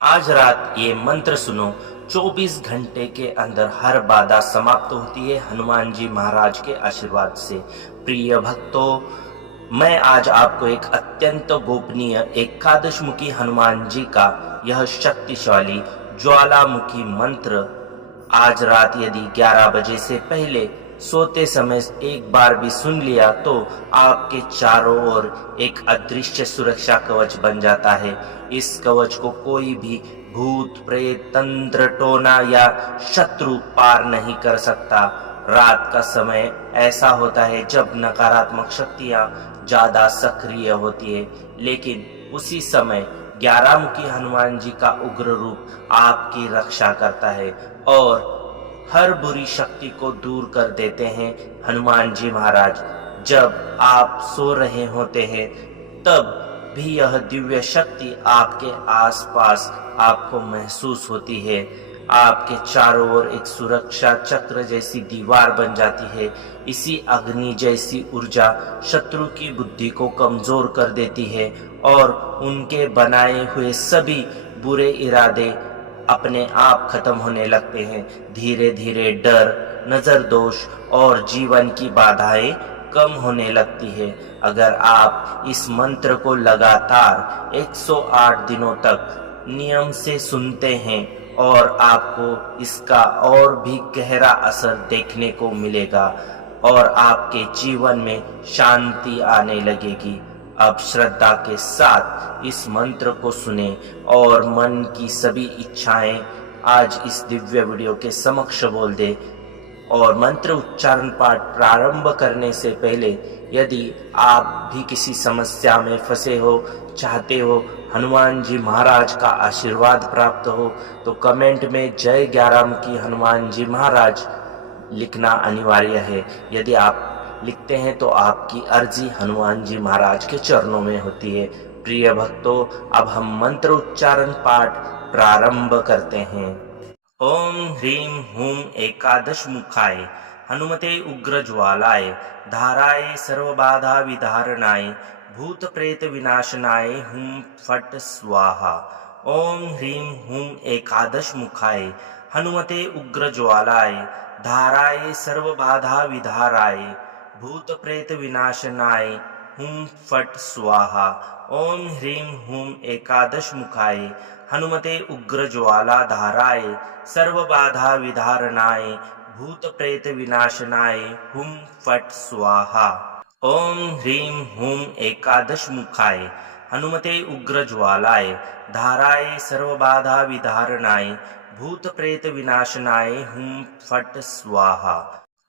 आज रात ये मंत्र सुनो। 24 घंटे के अंदर हर बाधा समाप्त होती है हनुमान जी महाराज के आशीर्वाद से। प्रिय भक्तों, मैं आज आपको एक अत्यंत गोपनीय एकादशमुखी हनुमान जी का यह शक्तिशाली ज्वालामुखी मंत्र आज रात यदि 11 बजे से पहले सोते समय एक बार भी सुन लिया तो आपके चारों ओर एक अदृश्य सुरक्षा कवच बन जाता है। इस कवच को कोई भी भूत प्रेत तंत्र टोना या शत्रु पार नहीं कर सकता। रात का समय ऐसा होता है जब नकारात्मक शक्तियां ज्यादा सक्रिय होती है, लेकिन उसी समय 11 मुखी हनुमान जी का उग्र रूप आपकी रक्षा करता है और हर बुरी शक्ति को दूर कर देते हैं। हनुमान जी महाराज जब आप सो रहे होते हैं तब भी यह दिव्य शक्ति आपके आसपास आपको महसूस होती है। आपके चारों ओर एक सुरक्षा चक्र जैसी दीवार बन जाती है। इसी अग्नि जैसी ऊर्जा शत्रु की बुद्धि को कमजोर कर देती है और उनके बनाए हुए सभी बुरे इरादे अपने आप खत्म होने लगते हैं। धीरे धीरे डर, नजर दोष और जीवन की बाधाएं कम होने लगती है। अगर आप इस मंत्र को लगातार 108 दिनों तक नियम से सुनते हैं और आपको इसका और भी गहरा असर देखने को मिलेगा और आपके जीवन में शांति आने लगेगी। अब श्रद्धा के साथ इस मंत्र को सुने और मन की सभी इच्छाएं आज इस दिव्य वीडियो के समक्ष बोल दे। और मंत्र उच्चारण पाठ प्रारंभ करने से पहले यदि आप भी किसी समस्या में फंसे हो, चाहते हो हनुमान जी महाराज का आशीर्वाद प्राप्त हो, तो कमेंट में जय 11 मुखी हनुमान जी महाराज लिखना अनिवार्य है। यदि आप लिखते हैं तो आपकी अर्जी हनुमान जी महाराज के चरणों में होती है। प्रिय भक्तों, अब हम मंत्र उच्चारण पाठ प्रारंभ करते हैं। ओम ह्रीं हूं एकादश मुखाय हनुमते उग्र ज्वालाय धाराय सर्वबाधा विधारणाय भूत प्रेत विनाशनाय हुं फट स्वाहा। ओम ह्रीं हूं एकादश मुखाय हनुमते उग्र ज्वालाय धाराय सर्वबाधा विधाराय भूत प्रेत विनाशनाय हुं फट स्वाहा। ओम ह्रीं हूं एकादश मुखाय हनुमते उग्र ज्वाला धाराय सर्वबाधा विधारणाय भूत प्रेत विनाशनाय हुं फट स्वाहा। ओम ह्रीं हूं एकादश मुखाय हनुमते उग्र ज्वालाय धाराय सर्वबाधा विधारणाय भूत प्रेत विनाशनाय हुं फट स्वाहा।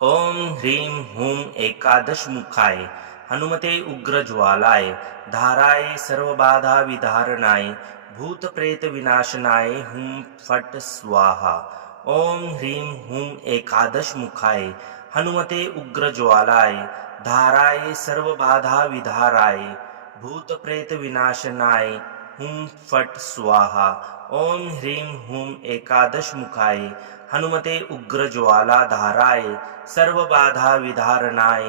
ओम ह्रीं हूं एकादश मुखाय हनुमते उग्र ज्वालाय धाराय सर्वबाधा विधारणाय भूत प्रेत विनाशनाय हुं फट स्वाहा। ओम ह्रीं हूं एकादश मुखाय हनुमते उग्र ज्वालाय धाराय सर्वबाधा विधाराय भूत प्रेत विनाशनाय हुं फट स्वाहा। ओम ह्रीं हूं एकादश मुखाय हनुमते उग्र ज्वाला धाराय सर्वबाधा विधारणाय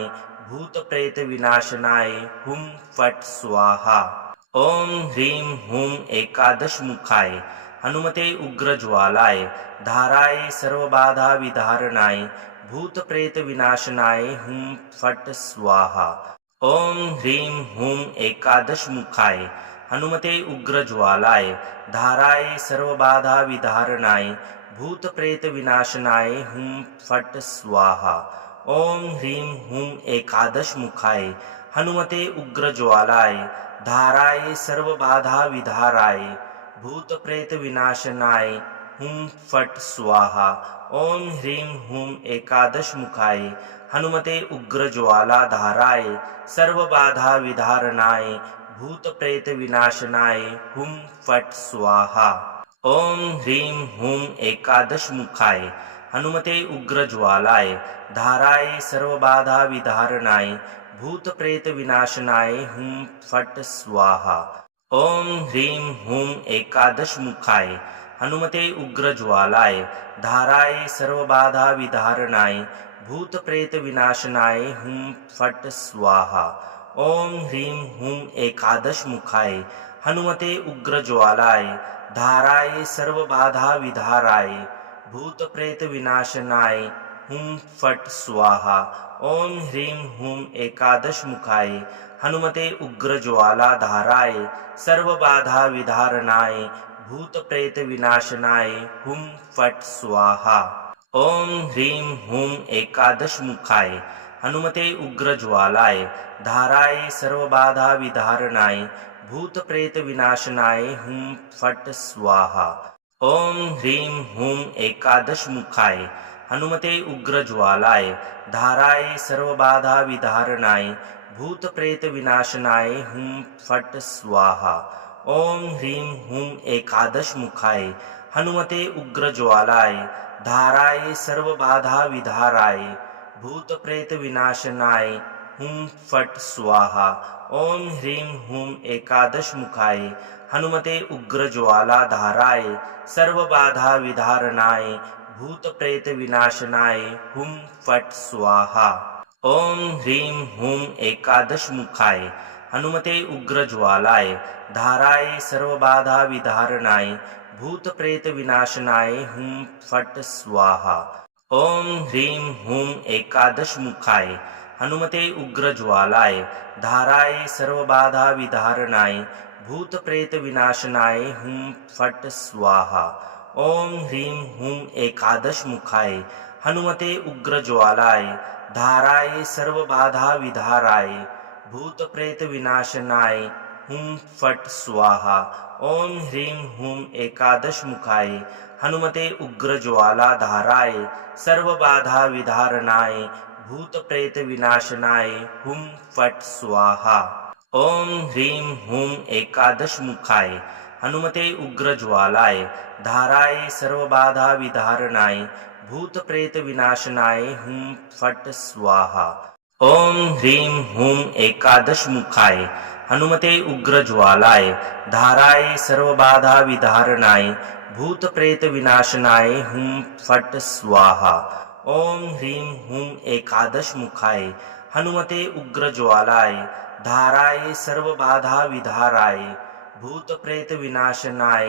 भूत प्रेत विनाशनाय हुं फट स्वाहा। ओम ह्रीं हूं एकादश मुखाय हनुमते उग्र ज्वालाय धाराय सर्वबाधा विधारणाय भूत प्रेत विनाशनाय हुं फट स्वाहा। ओम ह्रीं हूं एकादश मुखाय हनुमते उग्र ज्वालाय धाराय सर्वबाधा विधारणाय भूत प्रेत विनाशनाय हुं फट स्वाहा। ओम ह्रीं हूं एकादश मुखाय हनुमते उग्र ज्वालाय धाराय सर्वबाधा विधाराय भूत प्रेत विनाशनाय हुं फट स्वाहा। ओम ह्रीं हूं एकादश मुखाय हनुमते उग्र ज्वाला धाराय सर्वबाधा विधारणाय भूत प्रेत विनाशनाय हुं फट स्वाहा। ओम ह्रीं हूं एकादश मुखाय हनुमते उग्र ज्वालाय धाराय सर्वबाधा विधारणाय भूत प्रेत विनाशनाय हुं फट स्वाहा। ओम ह्रीं हूं एकादश मुखाय हनुमते उग्र ज्वालाय धाराय सर्वबाधा विधारणाय भूत प्रेत विनाशनाय हुं फट स्वाहा। ओम ह्रीं हूं एकादश मुखाय हनुमते उग्र ज्वालाय धाराय सर्व बाधा विधाराय भूत प्रेत विनाशनाय हुम फट स्वाहा। ओम ह्रीं हुं एकादश मुखाय हनुमते उग्र ज्वाला धाराय सर्व बाधा विधारणाय भूत प्रेत विनाशनाय हुम फट स्वाहा। ओम ह्रीं हुं एकादश मुखाय हनुमते उग्र ज्वालाय धाराय सर्व बाधा विधारणाय भूत प्रेत विनाशनाय हुम फट स्वाहा। ओम ह्रीं हुं एकादश मुखाय हनुमते उग्र ज्वालाय धाराय सर्व बाधा विधारणाय भूत प्रेत विनाशनाय हुम फट स्वाहा। ओम ह्रीं हुं एकादश मुखाय हनुमते उग्र ज्वालाय धाराय सर्व बाधा विधाराय भूत प्रेत विनाशनाय हुम फट स्वाहा। ओम ह्रीं हुं एकादश मुखाय हनुमते उग्र ज्वाला धाराय सर्व बाधा विधारणाय भूत प्रेत विनाशनाय हुम फट स्वाहा। ओम ह्रीं हुं एकादश मुखाय हनुमते उग्र ज्वालाय धाराय सर्व बाधा विधारणाय भूत प्रेत विनाशनाय हुम फट स्वाहा। ओम ह्रीं हुं एकादश मुखाय हनुमते उग्र ज्वालाय धाराय सर्व बाधा विधारणाय भूत प्रेत विनाशनाय हुम फट स्वाहा। ओम ह्रीं हुं एकादश मुखाय हनुमते उग्र ज्वालाय धाराय सर्व बाधा विधाराय भूत प्रेत विनाशनाय हुम फट स्वाहा। ओम ह्रीं हुं एकादश मुखाय हनुमते उग्र ज्वाला धाराय सर्व बाधा विधारणाय भूत प्रेत विनाशनाय हुम फट स्वाहा। ओम ह्रीं हुं एकादश मुखाय हनुमते उग्र ज्वालाय धाराय सर्व बाधा विधारणाय भूत प्रेत विनाशनाय हुम फट स्वाहा। ओम ह्रीं हुं एकादश मुखाय हनुमते उग्र ज्वालाय धाराय सर्व बाधा विधारणाय भूत प्रेत विनाशनाय हुम फट स्वाहा। ओम ह्रीं हुं एकादश मुखाय हनुमते उग्र ज्वालाय धाराय सर्व बाधा विधाराय भूत प्रेत विनाशनाय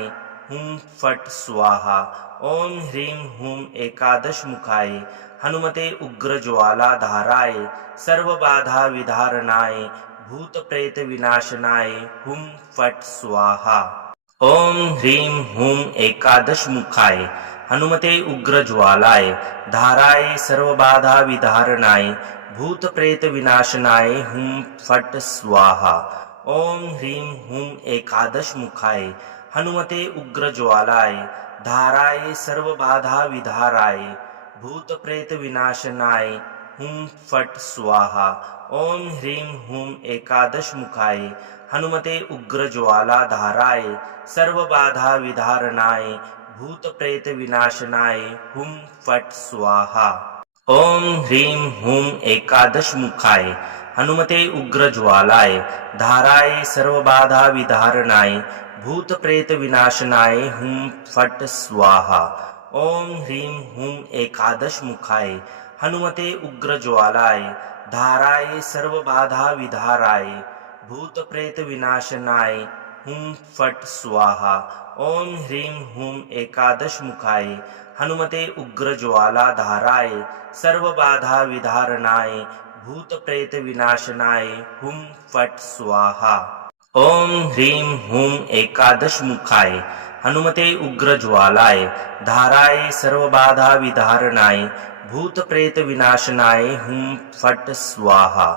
हुम फट स्वाहा। ओम ह्रीं हुं एकादश मुखाय हनुमते उग्र ज्वाला धाराय सर्व बाधा विधारणाय भूत प्रेत विनाशनाय हुम फट स्वाहा। ओम ह्रीं हुं एकादश मुखाय हनुमते उग्र ज्वालाय धाराय सर्व बाधा विधारणाय भूत प्रेत विनाशनाय हुम फट स्वाहा। ओम ह्रीं हुं एकादश मुखाय हनुमते उग्र ज्वालाय धाराय सर्व बाधा विधाराय भूत प्रेत विनाशनाय हुम फट स्वाहा। ओम ह्रीं हुं एकादश मुखाय हनुमते उग्र ज्वाला धाराय सर्व बाधा विधारणाय भूत प्रेत विनाशनाय हुम फट स्वाहा। ओम ह्रीं हुं एकादश मुखाय हनुमते उग्र ज्वालाय धाराय सर्व बाधा विधारणाय भूत प्रेत विनाशनाय हुम फट स्वाहा। ओम ह्रीं हुं एकादश मुखाय हनुमते उग्र ज्वालाय धाराय सर्व बाधा विधाराय भूत प्रेत विनाशनाय हुम फट स्वाहा। ओम ह्रीं हुं एकादश मुखाय हनुमते उग्र ज्वाला धाराय सर्व बाधा विधारणाय भूत प्रेत विनाशनाय हुम फट स्वाहा। ओम ह्रीं हुं एकादश मुखाय हनुमते उग्र ज्वालाय धाराय सर्व बाधा विधारणाय भूत प्रेत विनाशनाय हुम फट स्वाहा।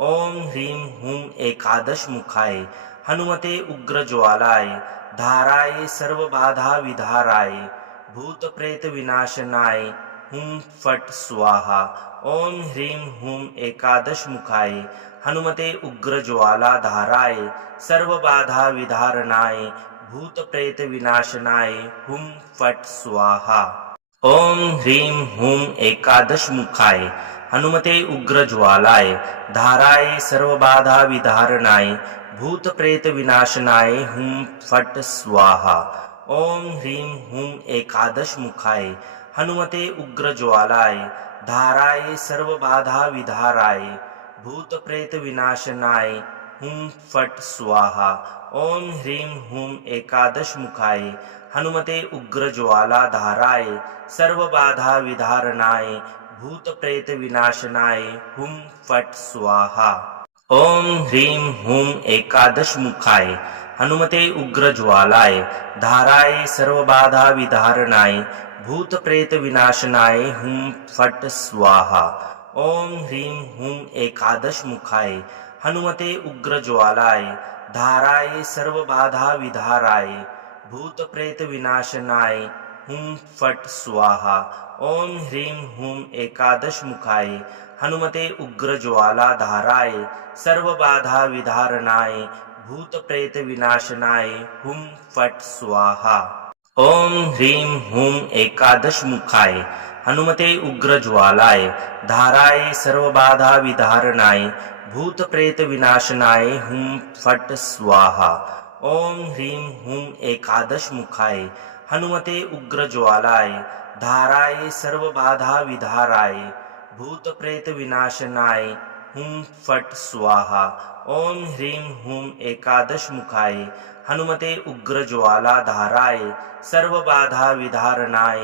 ओम ह्रीं हुं एकादश मुखाय हनुमते उग्र ज्वालाय धाराय सर्व बाधा विधाराय भूत प्रेत विनाशनाय हुम फट स्वाहा। ओम ह्रीं हुं एकादश मुखाय हनुमते उग्र ज्वाला धाराय सर्व बाधा विधारणाय भूत प्रेत विनाशनाय हुम फट स्वाहा। ओम ह्रीं हुं एकादश मुखाय हनुमते उग्र ज्वालाय धाराय सर्व बाधा विधारणाय भूत प्रेत विनाशनाय हुम फट स्वाहा। ओम ह्रीं हुं एकादश मुखाय हनुमते उग्र ज्वालाय धाराय सर्व बाधा विधाराय भूत प्रेत विनाशनाय हुं फट स्वाहा। ओम ह्रीं हुं एकादश मुखाय हनुमते उग्र ज्वाला धाराय सर्व बाधा विधारणाय भूत प्रेत विनाशनाय हुं फट स्वाहा। ओम ह्रीं हुं एकादश मुखाय हनुमते उग्र ज्वालाय धाराय सर्व बाधा विधारणाय भूत प्रेत विनाशनाय हुं फट स्वाहा। ओम ह्रीं हुं एकादश मुखाय हनुमते उग्र ज्वालाय धाराय सर्व बाधा विधाराय भूत प्रेत विनाशनाय हुं फट स्वाहा। ओम ह्रीं हुं एकादश मुखाय हनुमते उग्र ज्वाला धाराय सर्व बाधा विधारणाय भूत प्रेत विनाशनाय हुं फट स्वाहा। ओम ह्रीं हुं एकादश मुखाय हनुमते उग्र ज्वालाय धाराय सर्व बाधा विधारणाय भूत प्रेत विनाशनाय हुं फट स्वाहा। ओम ह्रीं हुं एकादश मुखाय हनुमते उग्र ज्वालाय धाराय सर्व बाधा विधाराय भूत प्रेत विनाशनाय हुं फट स्वाहा। ओम ह्रीं हुं एकादश मुखाय हनुमते उग्र ज्वाला धाराय सर्व बाधा विधारणाय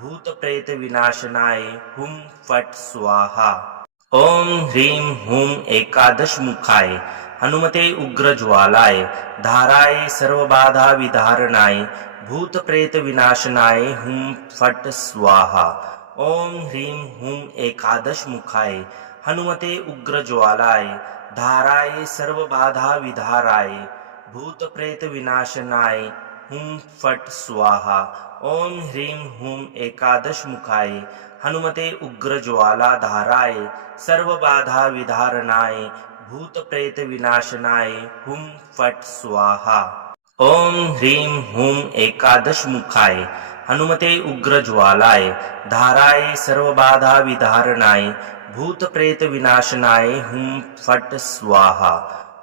भूत प्रेत विनाशनाय हुं फट स्वाहा। ओम ह्रीं हुं एकादश मुखाय हनुमते उग्र ज्वालाय धाराय सर्व बाधा विधारणाय भूत प्रेत विनाशनाय हुं फट स्वाहा। ओम ह्रीं हुं एकादश मुखाय हनुमते उग्र ज्वालाय धाराय सर्व बाधा विधाराय भूत प्रेत विनाशनाय हुं फट स्वाहा। ओम ह्रीं हुं एकादश मुखाय हनुमते उग्र ज्वाला धाराय सर्व बाधा विधारणाय भूत प्रेत विनाशनाय हुं फट स्वाहा। ओम ह्रीं हुं एकादश मुखाय हनुमते उग्र ज्वालाय धाराय सर्व बाधा विधारणाय भूत प्रेत विनाशनाय हुं फट स्वाहा।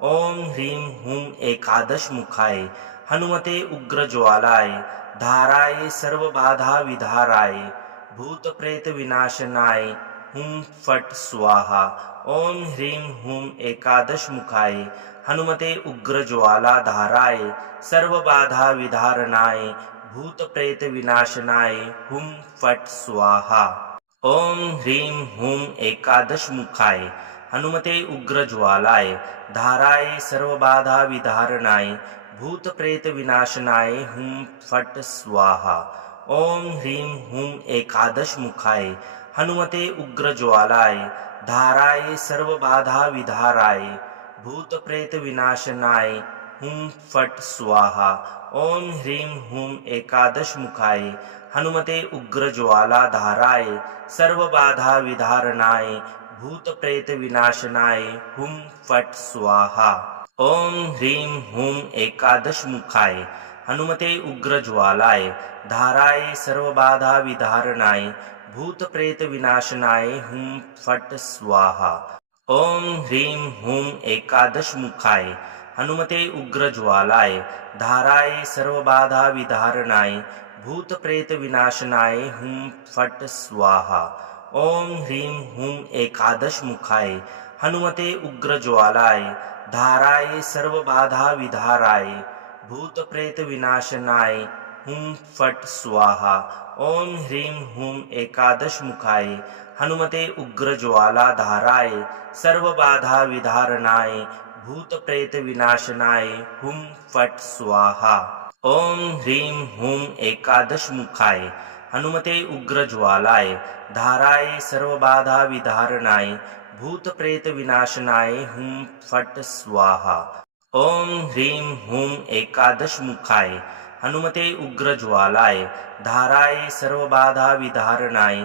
ओम ह्रीं हुं एकादश मुखाय हनुमते उग्र ज्वालाय धाराय सर्व बाधा विधाराय भूत प्रेत विनाशनाय हुं फट स्वाहा। ओम ह्रीं हुं एकादश मुखाय हनुमते उग्र ज्वाला धाराय सर्व बाधा विधारणाय भूत प्रेत विनाशनाय हुं फट स्वाहा। ओम ह्रीं हुं एकादश मुखाय हनुमते उग्र ज्वालाय धाराय सर्व बाधा विधारणाय भूत प्रेत विनाशनाय हुं फट स्वाहा। ओम ह्रीं हुं एकादश मुखाय हनुमते उग्र ज्वालाय धाराय सर्व बाधा विधाराय भूत प्रेत विनाशनाय हुं फट स्वाहा। ओम ह्रीं हुं एकादश मुखाय हनुमते उग्र ज्वाला धाराय सर्व बाधा विधारणाय भूत प्रेत विनाशनाय हुं फट स्वाहा। ओम ह्रीं हुं एकादश मुखाय हनुमते उग्र ज्वालाय धाराय सर्व बाधा विधारणाय भूत प्रेत विनाशनाय हुं फट स्वाहा। ओम ह्रीं हुं एकादश मुखाय हनुमते उग्र ज्वालाय धाराय सर्व बाधा विधारणाय भूत प्रेत विनाशनाय हुं फट स्वाहा। ओम ह्रीं हुं एकादश मुखाय हनुमते उग्र ज्वालाय धाराय सर्व बाधा विधाराय भूत प्रेत विनाशनाय हुं फट स्वाहा। ओम ह्रीं हुं एकादश मुखाय हनुमते उग्र ज्वाला धाराय सर्व बाधा विधारणाय भूत प्रेत विनाशनाय हुं फट स्वाहा। ओम ह्रीं हुं एकादश मुखाय हनुमते उग्र ज्वालाय धाराय सर्व बाधा विधारणाय भूत प्रेत विनाशनाय हुं फट स्वाहा। ओम ह्रीं हुं एकादश मुखाय हनुमते उग्र ज्वालाय धाराय सर्व बाधा विधारणाय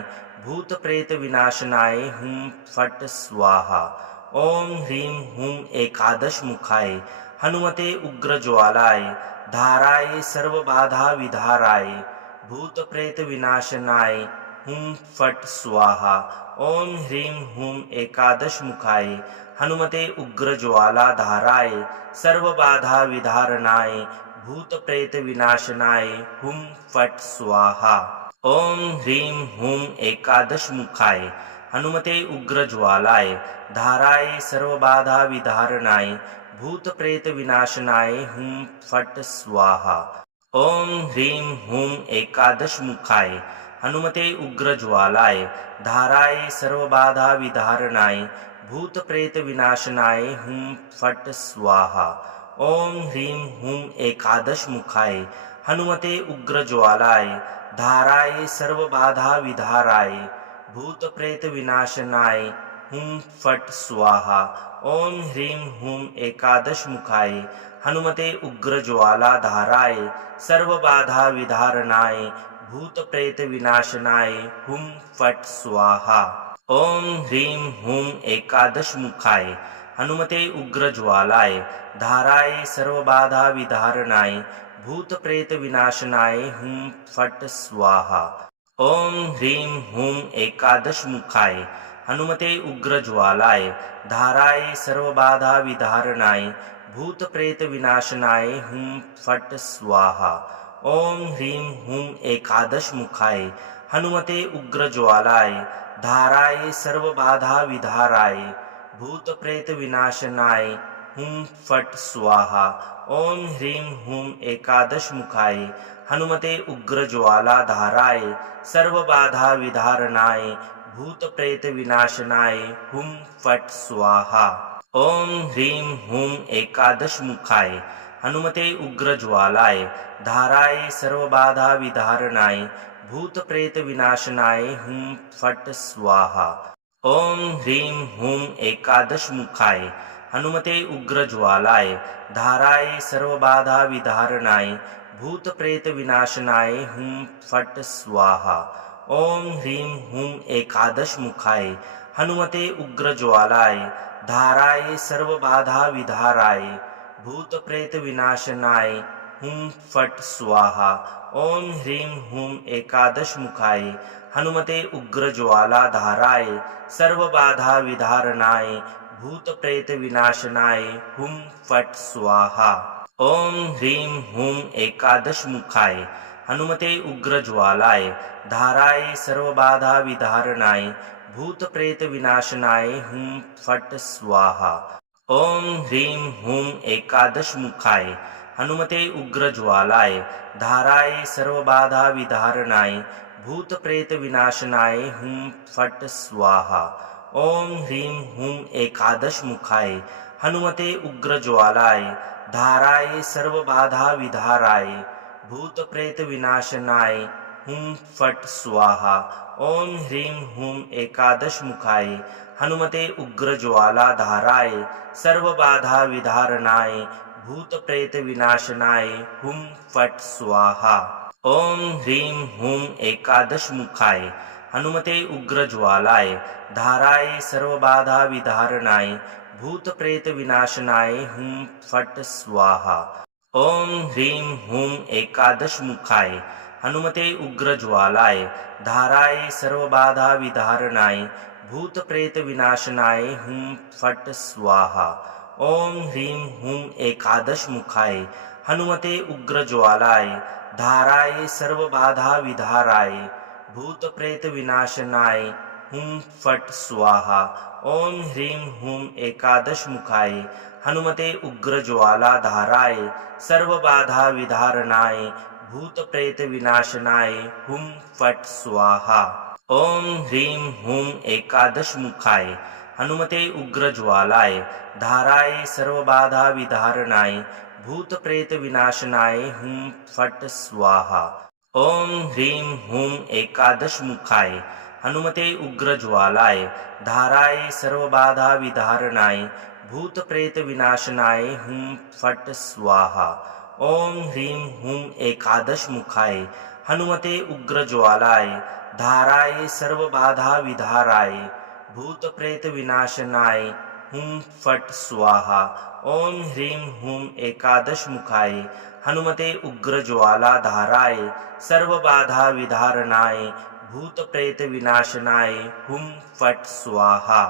भूत प्रेत विनाशनाय हुं फट स्वाहा। ओम ह्रीं हुं एकादश मुखाय हनुमते उग्र ज्वालाय धाराय सर्व बाधा विधाराय भूत प्रेत विनाशनाय हुं फट स्वाहा। ओम ह्रीं हुं एकादश मुखाय हनुमते उग्र ज्वाला धाराय सर्व बाधा विधारणाय भूत प्रेत विनाशनाय हुं फट स्वाहा। ओम ह्रीं हुं एकादश मुखाय हनुमते उग्र ज्वालाय धाराय सर्व बाधा विधारणाय भूत प्रेत विनाशनाय हुं फट स्वाहा। ओम ह्रीं हूं एकादश मुखाय हनुमते उग्र ज्वालाय धाराय सर्वबाधा विधारणाय भूत प्रेत विनाशनाय हुं फट स्वाहा। ओम ह्रीं हूं एकादश मुखाय हनुमते उग्र ज्वालाय धाराय सर्वबाधा विधाराय भूत प्रेत विनाशनाय हुं फट स्वाहा। ओम ह्रीं हूं एकादश मुखाय हनुमते उग्र ज्वाला धाराय सर्वबाधा विधारणाय भूत प्रेत विनाशनाय हुं फट स्वाहा। ओम ह्रीं हूं एकादश मुखाय हनुमते उग्र ज्वालाय धाराय सर्वबाधा विधारणाय भूत प्रेत विनाशनाय हुं फट स्वाहा। ओम ह्रीं हूं एकादश मुखाय हनुमते उग्र ज्वालाय धाराय सर्वबाधा विधारणाय भूत प्रेत विनाशनाय हुं फट स्वाहा। ओम ह्रीं हूं एकादश मुखाय हनुमते उग्र ज्वालाय धाराय सर्वबाधा विधाराय भूत प्रेत विनाशनाय हुं फट स्वाहा। ओम ह्रीं हूं एकादश मुखाय हनुमते उग्र ज्वाला धाराय सर्वबाधा विधारणाय भूत प्रेत विनाशनाय हुं फट स्वाहा। ओम ह्रीं हूं एकादश मुखाय हनुमते उग्र ज्वालाय धाराय सर्वबाधा विधारणाय भूत प्रेत विनाशनाय हुं फट स्वाहा। ओम ह्रीं हूं एकादश मुखाय हनुमते उग्र ज्वालाय धाराय सर्वबाधा विधारणाय भूत प्रेत विनाशनाय हुं फट स्वाहा। ओम ह्रीं हूं एकादश मुखाय हनुमते उग्र ज्वालाय धाराय सर्वबाधा विधाराय भूत प्रेत विनाशनाय हुं फट स्वाहा। ओम ह्रीं हूं एकादश मुखाय हनुमते उग्र ज्वाला धाराय सर्वबाधा विधारणाय भूत प्रेत विनाशनाय हुं फट स्वाहा। ओम ह्रीं हूं एकादश मुखाय हनुमते उग्र ज्वालाय धाराय सर्वबाधा विधारणाय भूत प्रेत विनाशनाय हुं फट स्वाहा। ओम ह्रीं हूं एकादश मुखाय हनुमते उग्र ज्वालाय धाराय सर्वबाधा विधारणाय भूत प्रेत विनाशनाय हुं फट स्वाहा। ओम ह्रीं हूं एकादश मुखाय हनुमते उग्र ज्वालाय धाराय सर्वबाधा विधाराय भूत प्रेत विनाशनाय हुं फट स्वाहा। ओम ह्रीं हूं एकादश मुखाय हनुमते उग्र ज्वाला धाराय सर्वबाधा विधारणाय भूत प्रेत विनाशनाय हुं फट स्वाहा। ओम ह्रीं हूं एकादश मुखाय हनुमते उग्र ज्वालाय धाराय सर्वबाधा विधारणाय भूत प्रेत विनाशनाय हुं फट स्वाहा। ओम ह्रीं हूं एकादश मुखाय हनुमते उग्र ज्वालाय धाराय सर्वबाधा विधारणाय भूत प्रेत विनाशनाय हुं फट स्वाहा। ओम ह्रीं हूं एकादश मुखाय हनुमते उग्र ज्वालाय धाराय सर्वबाधा विधाराय भूत प्रेत विनाशनाय हुं फट स्वाहा। ओम ह्रीं हूं एकादश मुखाय हनुमते उग्र ज्वाला धाराय सर्वबाधा विधारणाय भूत प्रेत विनाशनाय हुं फट स्वाहा। ओम ह्रीं हूं एकादश मुखाय हनुमते उग्र ज्वालाय धाराय सर्वबाधा विधारणाय भूत प्रेत विनाशनाय हुं फट स्वाहा। ओम ह्रीं हूं एकादश मुखाय हनुमते उग्र ज्वालाय धाराय सर्वबाधा विधारणाय भूत प्रेत विनाशनाय हुं फट स्वाहा। ओम ह्रीं हूं एकादश मुखाय हनुमते उग्र ज्वालाय धाराय सर्वबाधा विधाराय भूत प्रेत विनाशनाय हुं फट स्वाहा। ओम ह्रीं हूं एकादश मुखाय हनुमते उग्र ज्वाला धाराय सर्वबाधा विधारणाय भूत प्रेत विनाशनाय हुं फट स्वाहा।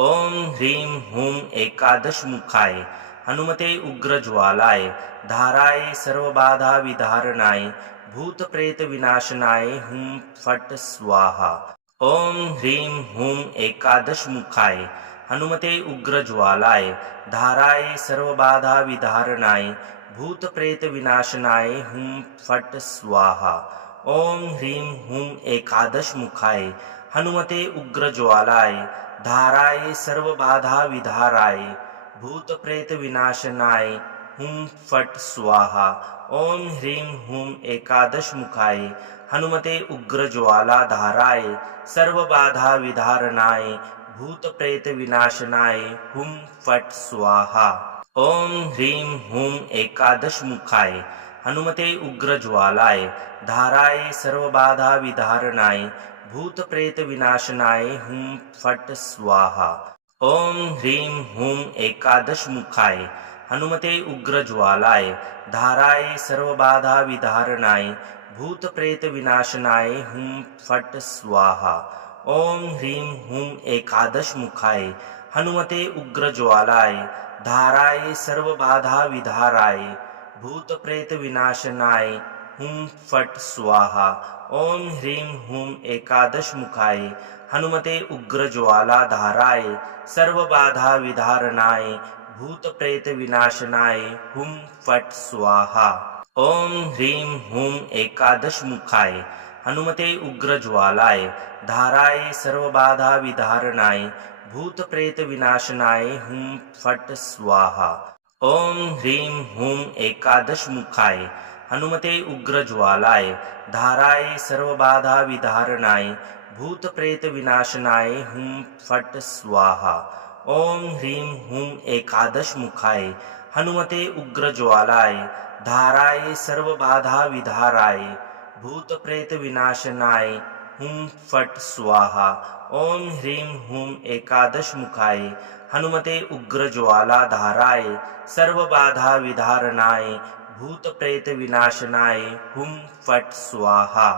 ओम ह्रीं हूं एकादश मुखाय हनुमते उग्र ज्वालाय धाराय सर्वबाधा विधारणाय भूत प्रेत विनाशनाय हुं फट स्वाहा। ओम ह्रीं हूं एकादश मुखाय हनुमते उग्र ज्वालाय धाराय सर्व बाधा विधारणाय भूत प्रेत विनाशनाय हुम फट स्वाहा। ओम ह्रीं हुम एकादश मुखाय हनुमते उग्र ज्वालाय धाराय सर्व बाधा विधाराय भूत प्रेत विनाशनाय हुम फट स्वाहा। ओम ह्रीं हुम एकादश मुखाय हनुमते उग्र ज्वाला धाराय सर्व बाधा विधारणाय भूत प्रेत विनाशनाय हुम फट स्वाहा। ओम ह्रीं हुम एकादश मुखाय हनुमते उग्र ज्वालाय धाराय सर्व बाधा विधारणाय भूत प्रेत विनाशनाय हुम फट स्वाहा। ओम ह्रीं हुम एकादश मुखाय हनुमते उग्र ज्वालाय धाराय सर्व बाधा विधारणाय भूत प्रेत विनाशनाय हुम फट स्वाहा। ओम ह्रीं हुम एकादश मुखाय हनुमते उग्र ज्वालाय धाराय सर्व बाधा विधाराय भूत प्रेत विनाशनाय हुम फट स्वाहा। ओम ह्रीं हुम एकादश मुखाय हनुमते उग्र ज्वाला धाराय सर्व बाधा विधारणाय भूत प्रेत विनाशनाय हुम फट स्वाहा। ओम ह्रीं हुम एकादश मुखाय हनुमते उग्र ज्वालाय धाराय सर्व बाधा विधारणाय भूत प्रेत विनाशनाय हुम फट स्वाहा। ओम ह्रीं हुम एकादश मुखाय हनुमते उग्र ज्वालाय धाराय सर्व बाधा विधारणाय भूत प्रेत विनाशनाय हुम फट स्वाहा। ओम ह्रीं हुम एकादश मुखाय हनुमते उग्र ज्वालाय धाराय सर्व बाधा विधाराय भूत प्रेत विनाशनाय हुम फट स्वाहा। ओम ह्रीं हुम एकादश मुखाय हनुमते उग्र ज्वाला धाराय सर्व बाधा विधारणाय भूत प्रेत विनाशनाय हुम फट स्वाहा।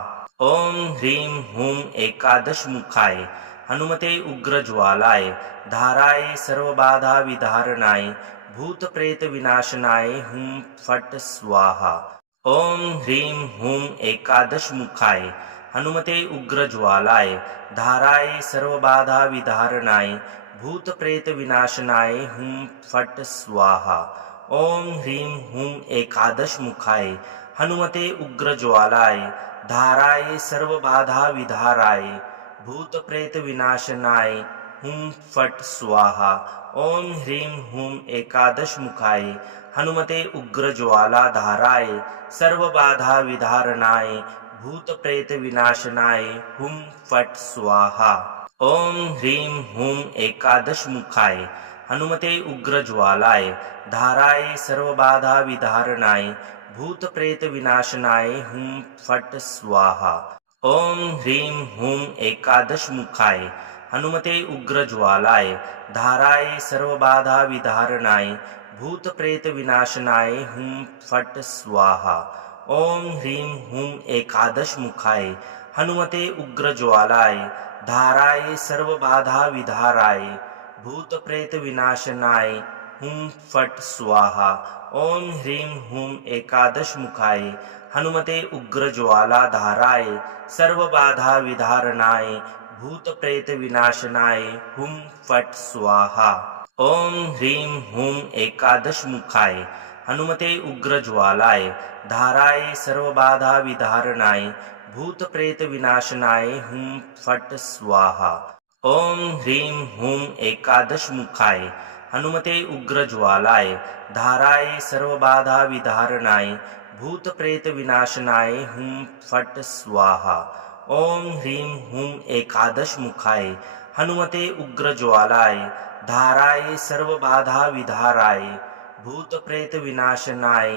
ओम ह्रीं हुम एकादश मुखाय हनुमते उग्र ज्वालाय धाराय सर्व बाधा विधारणाय भूत प्रेत विनाशनाय हुम फट स्वाहा। ओम ह्रीं हुम एकादश मुखाय हनुमते उग्र ज्वालाय धाराय सर्व बाधा विधारणाय भूत प्रेत विनाशनाय हुम फट स्वाहा। ओम ह्रीं हुम एकादश मुखाय हनुमते उग्र ज्वालाय धाराय सर्व बाधा विधाराय भूत प्रेत विनाशनाय हुम फट स्वाहा। ओम ह्रीं हुम एकादश मुखाय हनुमते उग्र ज्वाला धाराय सर्व बाधा विधारणाय भूत प्रेत विनाशनाय हुम फट स्वाहा। ओम ह्रीं हुम एकादश मुखाय हनुमते उग्र ज्वालाय धाराय सर्व बाधा विधारणाय भूत प्रेत विनाशनाय हुम फट स्वाहा। ओम ह्रीं हुम एकादश मुखाय हनुमते उग्र ज्वालाय धाराय सर्व बाधा विधारणाय भूत प्रेत विनाशनाय हुम फट स्वाहा। ओम ह्रीं हुम एकादश मुखाय हनुमते उग्र ज्वालाय धाराय सर्व बाधा विधाराय भूत प्रेत विनाशनाय हुम फट स्वाहा। ओम ह्रीं हुम एकादश मुखाय हनुमते उग्र ज्वाला धाराय सर्व बाधा विधारणाय भूत प्रेत विनाशनाय हुम फट स्वाहा। ओम ह्रीं हुम एकादश मुखाय हनुमते उग्र ज्वालाय धाराय सर्व बाधा विधारणाय भूत प्रेत विनाशनाय हुम फट स्वाहा। ओम ह्रीं हुम एकादश मुखाय हनुमते उग्र ज्वालाय धाराय सर्व बाधा विधारणाय भूत प्रेत विनाशनाय हुम फट स्वाहा। ओम ह्रीं हुम एकादश मुखाय हनुमते उग्र ज्वालाय धाराय सर्व बाधा विधाराय भूत प्रेत विनाशनाय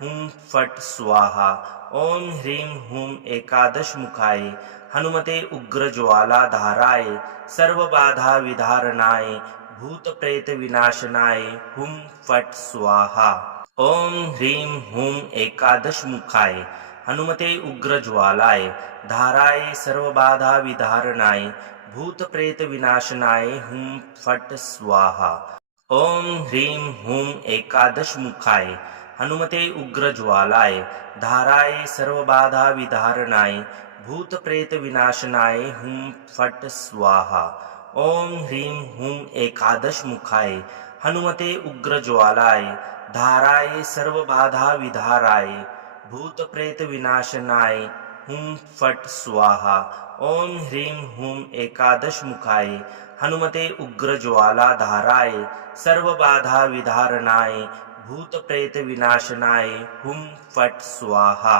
हुम फट स्वाहा। ओम ह्रीं हुम एकादश मुखाय हनुमते उग्र ज्वाला धाराय सर्व बाधा विधारणाय भूत प्रेत विनाशनाय हुम फट स्वाहा। ओम ह्रीं हुम एकादश मुखाय हनुमते उग्र ज्वालाय धाराय सर्व बाधा विधारणाय भूत प्रेत विनाशनाय हुम फट स्वाहा। ओम ह्रीं हुम एकादश मुखाय हनुमते उग्र ज्वालाय धाराय सर्व बाधा विधारणाय भूत प्रेत विनाशनाय हुम फट स्वाहा। ओम ह्रीं हूं एकादश मुखाय हनुमते उग्र ज्वालाय धाराय सर्व बाधा विधाराय भूत प्रेत विनाशनाय हुं फट स्वाहा। ओम ह्रीं हूं एकादश मुखाय हनुमते उग्र ज्वाला धाराय सर्व बाधा विधारणाय भूत प्रेत विनाशनाय हुं फट स्वाहा।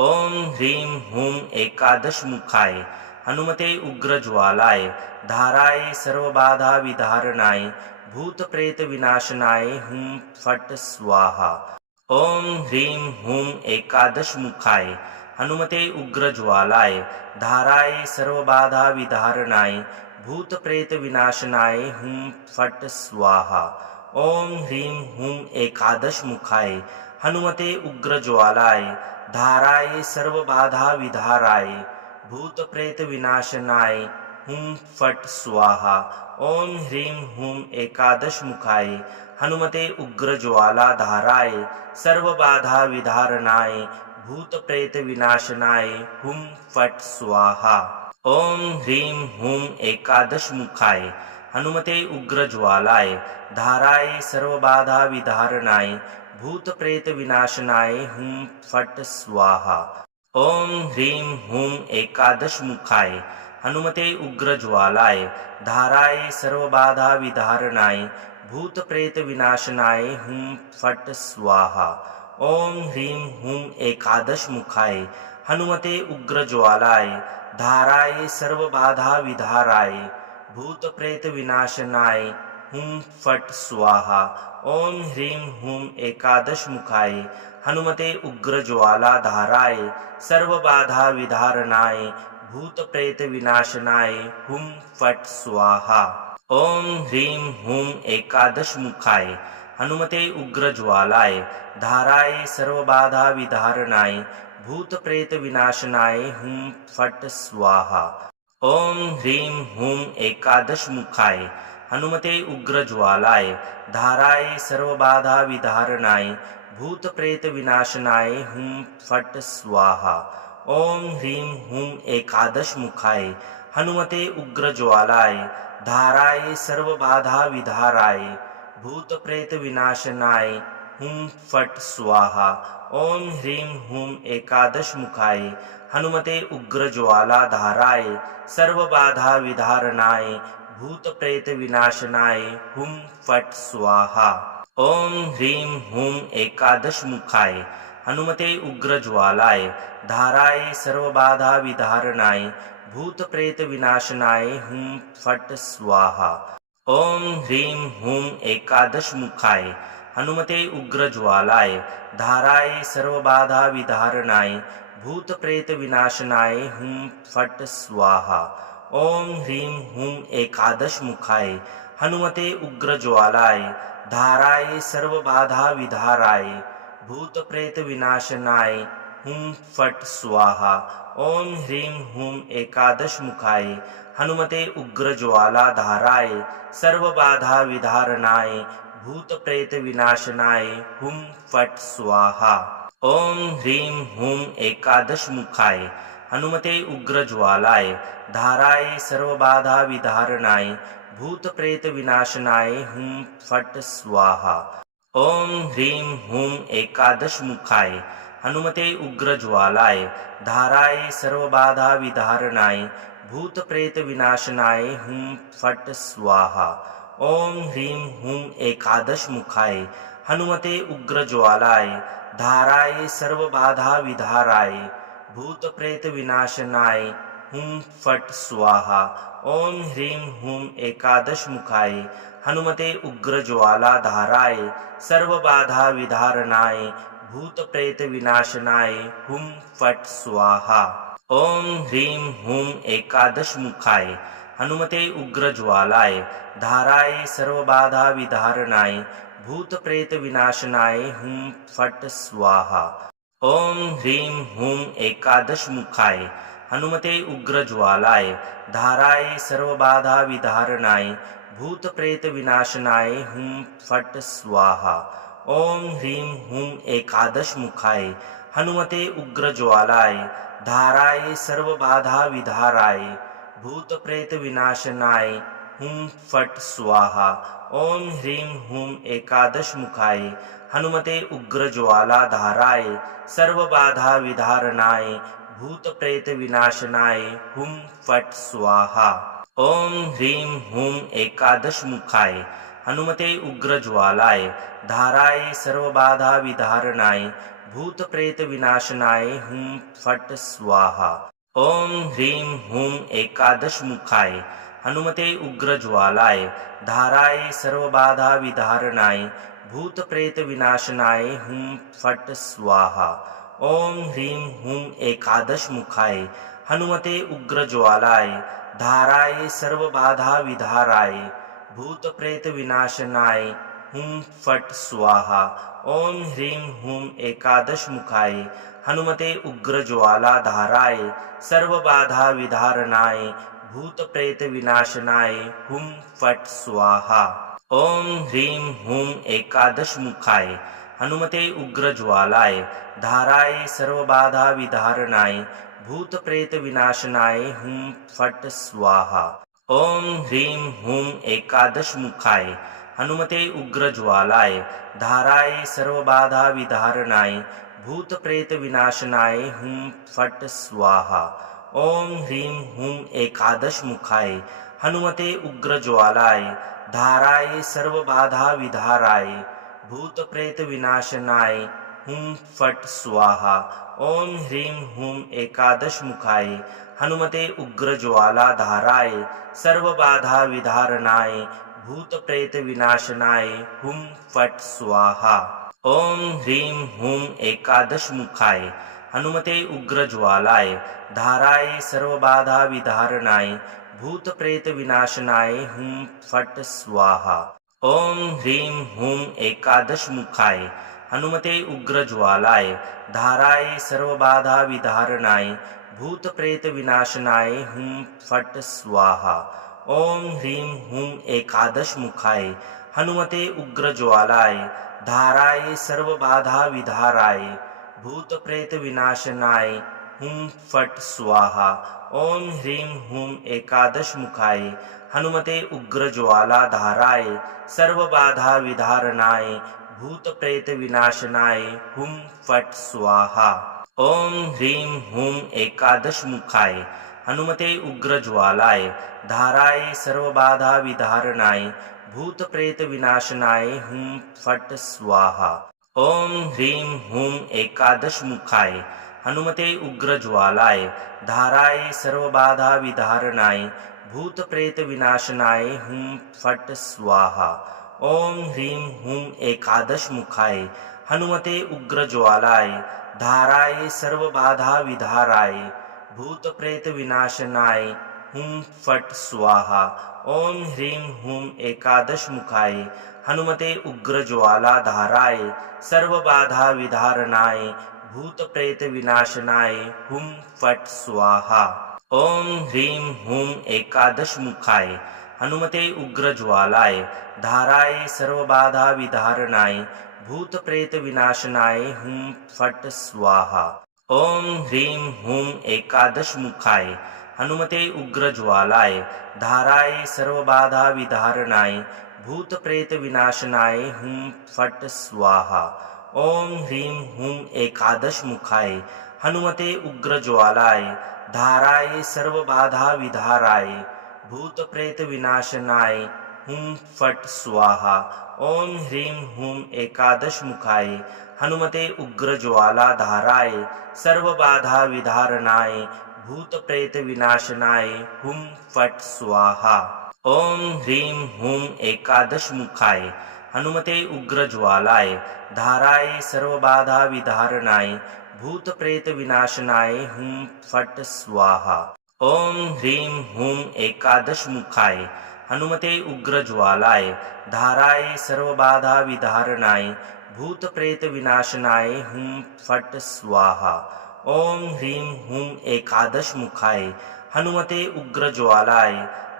ओम ह्रीं हूं एकादश मुखाय हनुमते उग्र ज्वालाय धाराय सर्व बाधा विधारणाय भूत प्रेत विनाशनाय हुं फट स्वाहा। ओम ह्रीं हूं एकादश मुखाय हनुमते उग्र ज्वालाय धाराय सर्व बाधा विधारणाय भूत प्रेत विनाशनाय हुं फट स्वाहा। ओम ह्रीं हूं एकादश मुखाय हनुमते उग्र ज्वालाय धाराय सर्व बाधा विधाराय भूत प्रेत विनाशनाय हुं फट स्वाहा। ओम ह्रीं हूं एकादश मुखाय हनुमते उग्र ज्वाला धाराय सर्व बाधा विधारणाय भूत प्रेत विनाशनाय हुं फट स्वाहा। ओम ह्रीं हूं एकादश मुखाय हनुमते उग्र ज्वालाय धाराय सर्व बाधा विधारणाय भूत प्रेत विनाशनाय हुं फट स्वाहा। ओम ह्रीं हूं एकादश मुखाय हनुमते उग्र ज्वालाय धाराय सर्व बाधा विधारणाय भूत प्रेत विनाशनाय हुं फट स्वाहा। ओम ह्रीं हूं एकादश मुखाय हनुमते उग्र ज्वालाय धाराय सर्व बाधा विधाराय भूत प्रेत विनाशनाय हुं फट स्वाहा। ओम ह्रीं हूं एकादश मुखाय हनुमते उग्र ज्वाला धाराय सर्व बाधा विधारणाय भूत प्रेत विनाशनाय हुं फट स्वाहा। ओम ह्रीं हूं एकादश मुखाय हनुमते उग्र ज्वालाय धाराय सर्व बाधा विधारणाय भूत प्रेत विनाशनाय हुं फट स्वाहा। ओम ह्रीं हूं एकादश मुखाय हनुमते उग्र ज्वालाय धाराय सर्व बाधा विधारणाय भूत प्रेत विनाशनाय हुं फट स्वाहा। ओम ह्रीं हूं एकादश मुखाय हनुमते उग्र ज्वालाय धाराय सर्व बाधा विधाराय भूत प्रेत विनाशनाय हुं फट स्वाहा। ओम ह्रीं हूं एकादश मुखाय हनुमते उग्र ज्वाला धाराय सर्व बाधा विधारणाय भूत प्रेत विनाशनाय हुं फट स्वाहा। ओम ह्रीं हूं एकादश मुखाय हनुमते उग्र ज्वालाय धाराय सर्व बाधा विधारणाय भूत प्रेत विनाशनाय हुं फट स्वाहा। ओम ह्रीं हूं एकादश मुखाय हनुमते उग्र ज्वालाय धाराय सर्व बाधा विधारणाय भूत प्रेत विनाशनाय हुं फट स्वाहा। ओम ह्रीं हूं एकादश मुखाय हनुमते उग्र ज्वालाय धाराय सर्व बाधा विधाराय भूत प्रेत विनाशनाय हुं फट स्वाहा। ओम ह्रीं हूं एकादश मुखाय हनुमते उग्र ज्वाला धाराय सर्व बाधा विधारणाय भूत प्रेत विनाशनाय हुं फट स्वाहा। ओम ह्रीं हूं एकादश मुखाय हनुमते उग्र ज्वालाय धाराय सर्व बाधा विधारणाय भूत प्रेत विनाशनाय हुं फट स्वाहा। ओम ह्रीं हूं एकादश मुखाय हनुमते उग्र ज्वालाय धाराय सर्व बाधा विधारणाय भूत प्रेत विनाशनाय हुं फट स्वाहा। ओम ह्रीं हूं एकादश मुखाय हनुमते उग्र ज्वालाय धाराय सर्व बाधा विधाराय भूत प्रेत विनाशनाय हुं फट स्वाहा। ओम ह्रीं हूं एकादश मुखाय हनुमते उग्र ज्वाला धाराय सर्व बाधा विधारणाय भूत प्रेत विनाशनाय हुं फट स्वाहा। ओम ह्रीं हूं एकादश मुखाय हनुमते उग्र ज्वालाय धाराय सर्व बाधा विधारणाय भूत प्रेत विनाशनाय हुं फट स्वाहा। ओम ह्रीं हूं एकादश मुखाय हनुमते उग्र ज्वालाय धाराय सर्व बाधा विधारणाय भूत प्रेत विनाशनाय हुं फट स्वाहा। ओम ह्रीं हूं एकादश मुखाय हनुमते उग्र ज्वालाय धाराय सर्व बाधा विधाराय भूत प्रेत विनाशनाय हुम फट स्वाहा। ओम ह्रीं हुम एकादश मुखाय हनुमते उग्र ज्वाला धाराय सर्व बाधा विधारणाय भूत प्रेत विनाशनाय हुम फट स्वाहा। ओम ह्रीं हुम एकादश मुखाय हनुमते उग्र ज्वालाय धाराय सर्व बाधा विधारणाय भूत प्रेत विनाशनाय हुम फट स्वाहा। ओम ह्रीं हुम एकादश मुखाय हनुमते उग्र ज्वालाय धाराय सर्व बाधा विधारणाय भूत प्रेत विनाशनाय हुम फट स्वाहा। ओम ह्रीं हुम एकादश मुखाय हनुमते उग्र ज्वालाय धाराय सर्व बाधा विधाराय भूत प्रेत विनाशनाय हुम फट स्वाहा। ओम ह्रीं हुम एकादश मुखाय हनुमते उग्र ज्वाला धाराय सर्व बाधा विधारणाय भूत प्रेत विनाशनाय हुम फट स्वाहा। ओम ह्रीं हुम एकादश मुखाय हनुमते उग्र ज्वालाय धाराय सर्व बाधा विधारणाय भूत प्रेत विनाशनाय हुम फट स्वाहा। ओम ह्रीं हुम एकादश मुखाय हनुमते उग्र ज्वालाय धाराय सर्व बाधा विधारणाय भूत प्रेत विनाशनाय हुम फट स्वाहा। ओम ह्रीं हुम एकादश मुखाय हनुमते उग्र ज्वालाय धाराय सर्व बाधा विधाराय भूत प्रेत विनाशनाय हुम फट स्वाहा। ओम ह्रीं हुम एकादश मुखाय हनुमते उग्र ज्वाला धाराय सर्व बाधा विधारणाय भूत प्रेत विनाशनाय हुम फट स्वाहा। ओम ह्रीं हुम एकादश मुखाय हनुमते उग्र ज्वालाय धाराय सर्व बाधा विधारणाय भूत प्रेत विनाशनाय हुम फट स्वाहा। ओम ह्रीं हुम एकादश मुखाय हनुमते उग्र ज्वालाय धाराय सर्व बाधा विधारणाय भूत प्रेत विनाशनाय हुम फट स्वाहा। ओम ह्रीं हुम एकादश मुखाय हनुमते उग्र ज्वालाय धाराय सर्व बाधा विधाराय भूत प्रेत विनाशनाय हुम फट स्वाहा। ओम ह्रीं हुम एकादश मुखाय हनुमते उग्र ज्वाला धाराय सर्व बाधा विधारणाय भूत प्रेत विनाशनाय हुम फट स्वाहा। ओम ह्रीं हुम एकादश मुखाय हनुमते उग्र ज्वालाय धाराय सर्व बाधा विधारणाय भूत प्रेत विनाशनाय हुम फट स्वाहा। ओम ह्रीं हुम एकादश मुखाय हनुमते उग्र ज्वालाय धाराय सर्व बाधा विधारणाय भूत प्रेत विनाशनाय हुम फट स्वाहा। ओम ह्रीं हुम एकादश मुखाय हनुमते उग्र ज्वालाय धाराय सर्व बाधा विधाराय भूत प्रेत विनाशनाय हुम फट स्वाहा। ओम ह्रीं हुम एकादश मुखाय हनुमते उग्र ज्वाला धाराय सर्व बाधा विधारणाय भूत प्रेत विनाशनाय हुम फट स्वाहा। ओम ह्रीं हुम एकादश मुखाय हनुमते उग्र ज्वालाय धाराय सर्व बाधा विधारणाय भूत प्रेत विनाशनाय हुम फट स्वाहा। ओम ह्रीं हुम एकादश मुखाय हनुमते उग्र ज्वालाय धाराय सर्व बाधा विधारणाय भूत प्रेत विनाशनाय हुम फट स्वाहा। ओम ह्रीं हुम एकादश मुखाय हनुमते उग्र ज्वालाय धाराय सर्व बाधा विधाराय भूत प्रेत विनाशनाय हुम फट स्वाहा। ओम ह्रीं हुम एकादश मुखाय हनुमते उग्र ज्वाला धाराय सर्व बाधा विधारणाय भूत प्रेत विनाशनाय हुम फट स्वाहा। ओम ह्रीं हुम एकादश मुखाय हनुमते उग्र ज्वालाय धाराय सर्व बाधा विधारणाय भूत प्रेत विनाशनाय हुम फट स्वाहा। ओम ह्रीं हुम एकादश मुखाय हनुमते उग्र ज्वालाय धाराय सर्व बाधा विधारणाय भूत प्रेत विनाशनाय हुम फट स्वाहा। ओम ह्रीं हुम एकादश मुखाय हनुमते उग्र ज्वालाय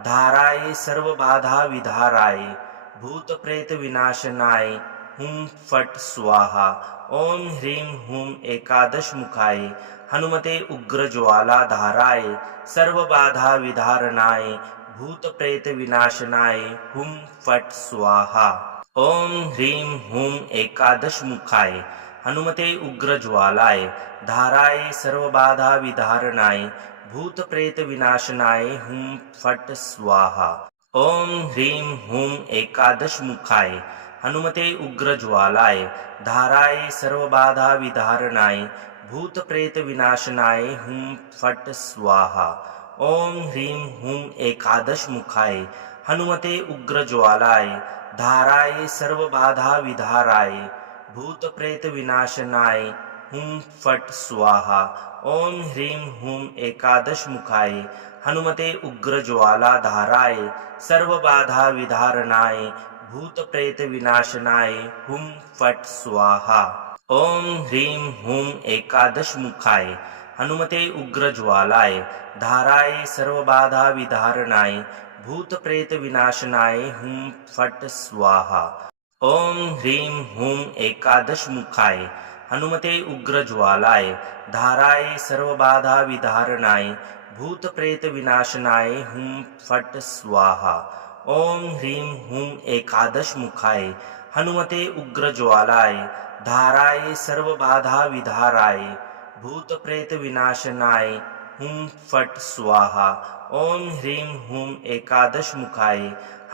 धाराय सर्व बाधा विधाराय भूत प्रेत विनाशनाय हुम फट स्वाहा। ओम ह्रीं हुम एकादश मुखाय हनुमते उग्र ज्वाला धाराय सर्व बाधा विधारणाय भूत प्रेत विनाशनाय हुम फट स्वाहा। ओम ह्रीं हूं एकादश मुखाय हनुमते उग्र ज्वालाय धाराय सर्वबाधा विधारणाय भूत प्रेत विनाशनाय हुम फट स्वाहा। ओम ह्रीं हूं एकादश मुखाय हनुमते उग्र ज्वालाय धाराय सर्वबाधा विधारणाय भूत प्रेत विनाशनाय हुम फट स्वाहा। ओम ह्रीं हूं एकादश मुखाय हनुमते उग्र ज्वालाय धाराय सर्वबाधा विधाराय भूत प्रेत विनाशनाय हुम फट स्वाहा। ओम ह्रीं हूं एकादश मुखाय हनुमते उग्र ज्वाला धाराय सर्वबाधा विधारणाय भूत प्रेत विनाशनाय हुम फट स्वाहा। ओम ह्रीं हूं एकादश मुखाय हनुमते उग्र ज्वालाय धाराय सर्वबाधा विधारणाय भूत प्रेत विनाशनाय हुम फट स्वाहा। ओम ह्रीं हूं एकादश मुखाय हनुमते उग्र ज्वालाय धाराय सर्वबाधा विधारणाय भूत प्रेत विनाशनाय हुम फट स्वाहा। ओम ह्रीं हूं एकादश मुखाय हनुमते उग्र ज्वालाय धाराय सर्वबाधा विधाराय भूत प्रेत विनाशनाय हुम फट स्वाहा। ओम ह्रीं हूं एकादश मुखाय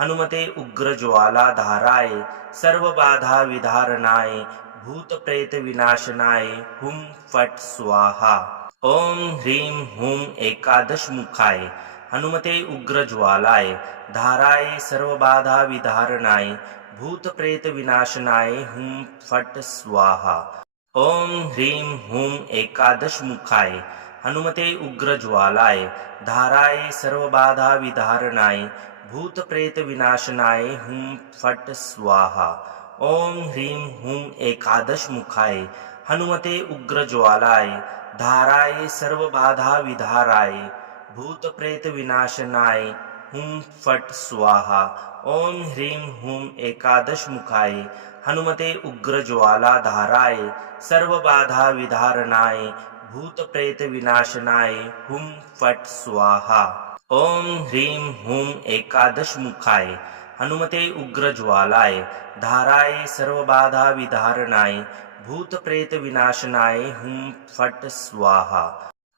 हनुमते उग्र ज्वाला धाराय सर्वबाधा विधारणाय भूत प्रेत विनाशनाय हुम फट स्वाहा। ओम ह्रीं हूं एकादश मुखाय हनुमते उग्र ज्वालाय धाराय सर्वबाधा विधारणाय भूत प्रेत विनाशनाय हुम फट स्वाहा। ओम ह्रीं हूं एकादश मुखाय हनुमते उग्र ज्वालाय धाराय सर्वबाधा विधारणाय भूत प्रेत विनाशनाय हुम फट स्वाहा। ओम ह्रीं हूं एकादश मुखाय हनुमते उग्र ज्वालाय धाराय सर्वबाधा विधाराय भूत प्रेत विनाशनाय हुम फट स्वाहा। ओम ह्रीं हूं एकादश मुखाय हनुमते उग्र ज्वाला धाराय सर्वबाधा विधारणाय भूत प्रेत विनाशनाय हुम फट स्वाहा। ओम ह्रीं हूं एकादश मुखाय हनुमते उग्र ज्वालाय धाराय सर्वबाधा विधारणाय भूत प्रेत विनाशनाय हुम फट स्वाहा।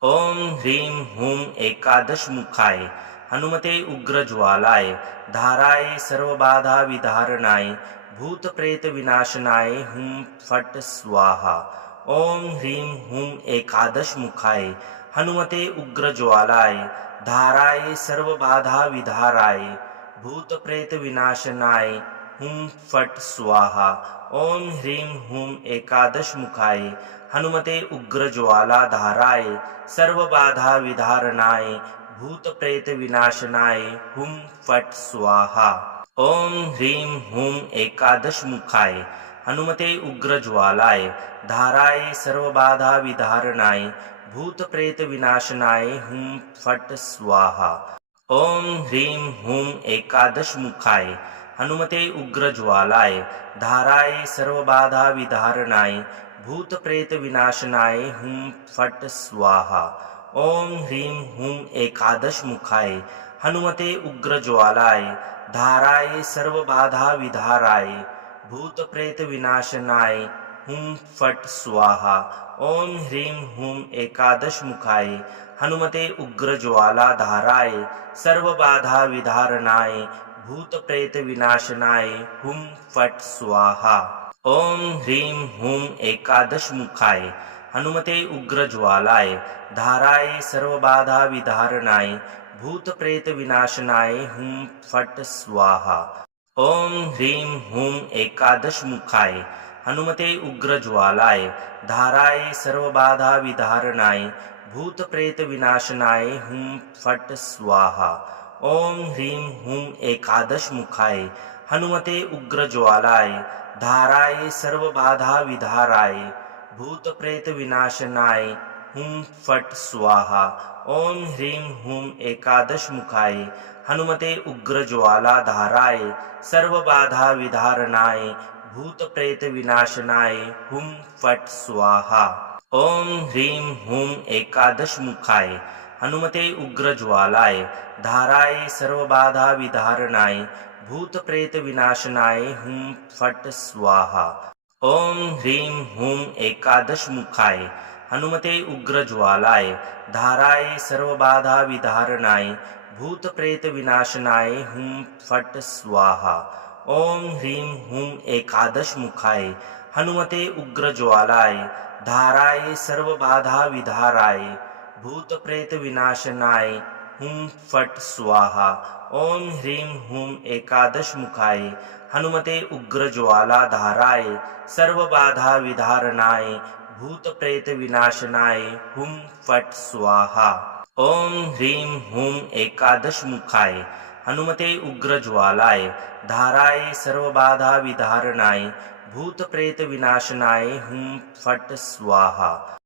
ओम ह्रीं हूं एकादश मुखाय हनुमते उग्र ज्वालाय धाराय सर्वबाधा विधारणाय भूत प्रेत विनाशनाय हुम फट स्वाहा। ओम ह्रीं हूं एकादश मुखाय हनुमते उग्र ज्वालाय धाराय सर्वबाधा विधाराय भूत प्रेत विनाशनाय हुम फट स्वाहा। ओम ह्रीं हूं एकादश मुखाय हनुमते उग्र ज्वाला धाराय सर्वबाधा विधारणाय भूत प्रेत विनाशनाय हुम फट स्वाहा। ओम ह्रीं हूं एकादश मुखाय हनुमते उग्र ज्वालाय धाराय सर्वबाधा विधारणाय भूत प्रेत विनाशनाय हुम फट स्वाहा। ओम ह्रीं हूं एकादश मुखाय हनुमते उग्र ज्वालाय धाराय सर्वबाधा विधारणाय भूत प्रेत विनाशनाय हुम फट स्वाहा। ओम ह्रीं हूं एकादश मुखाय हनुमते उग्र ज्वालाय धाराय सर्वबाधा विधाराय भूत प्रेत विनाशनाय हुम फट स्वाहा। ओम ह्रीं हूं एकादश मुखाय हनुमते उग्र ज्वाला धाराय सर्वबाधा विधारणाय भूत प्रेत विनाशनाय हुम फट स्वाहा। ओम ह्रीं हूं एकादश मुखाय हनुमते उग्र ज्वालाय धाराय सर्वबाधा विधारणाय भूत प्रेत विनाशनाय हुम फट स्वाहा। ओम ह्रीं हूं एकादश मुखाय हनुमते उग्र ज्वालाय धाराय सर्वबाधा विधारणाय भूत प्रेत विनाशनाय हुम फट स्वाहा। ओम ह्रीं हूं एकादश मुखाय हनुमते उग्र ज्वालाय धाराय सर्वबाधा विधाराय भूत प्रेत विनाशनाय हुम फट स्वाहा। ओम ह्रीं हूं एकादश मुखाय हनुमते उग्र ज्वाला धाराय सर्वबाधा विधारणाय भूत प्रेत विनाशनाय हुम फट स्वाहा। ओम ह्रीं हूं एकादश मुखाय हनुमते उग्र ज्वालाय धाराय सर्वबाधा विधारणाय भूत प्रेत विनाशनाय हुम फट स्वाहा। ओम ह्रीं हूं एकादश मुखाय हनुमते उग्र ज्वालाय धाराय सर्वबाधा विधारणाय भूत प्रेत विनाशनाय हुम फट स्वाहा। ओम ह्रीं हूं एकादश मुखाय हनुमते उग्र ज्वालाय धाराय सर्वबाधा विधाराय भूत प्रेत विनाशनाय हुम फट स्वाहा। ओम ह्रीं हूं एकादश मुखाय हनुमते उग्र ज्वाला धाराय सर्वबाधा विधारणाय भूत प्रेत विनाशनाय हुम फट स्वाहा। ओम ह्रीं हूं एकादश मुखाय हनुमते उग्र ज्वालाय धाराय सर्वबाधा विधारणाय भूत प्रेत विनाशनाय हुम फट स्वाहा।